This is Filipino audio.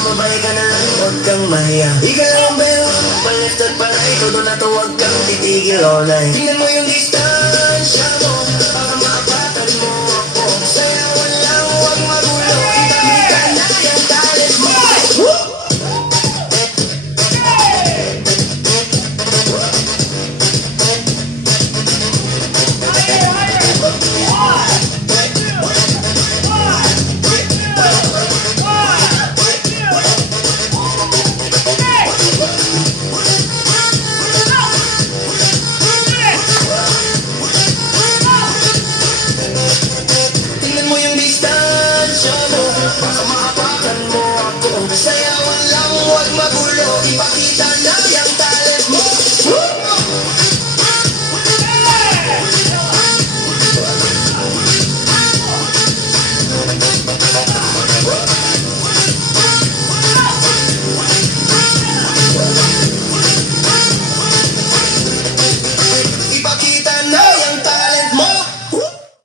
sumabay ka na lang, huwag kang mahiya. Ika lang ang meron, pa-left at pa-right, todo na to, huwag kang titigil all night. Tingnan mo yung distansya mo, baka maapatan mo ako. Sayawan lang, huwag magulo, kita na yung talent mo. Tingnan mo yung distansya mo, baka maapakan mo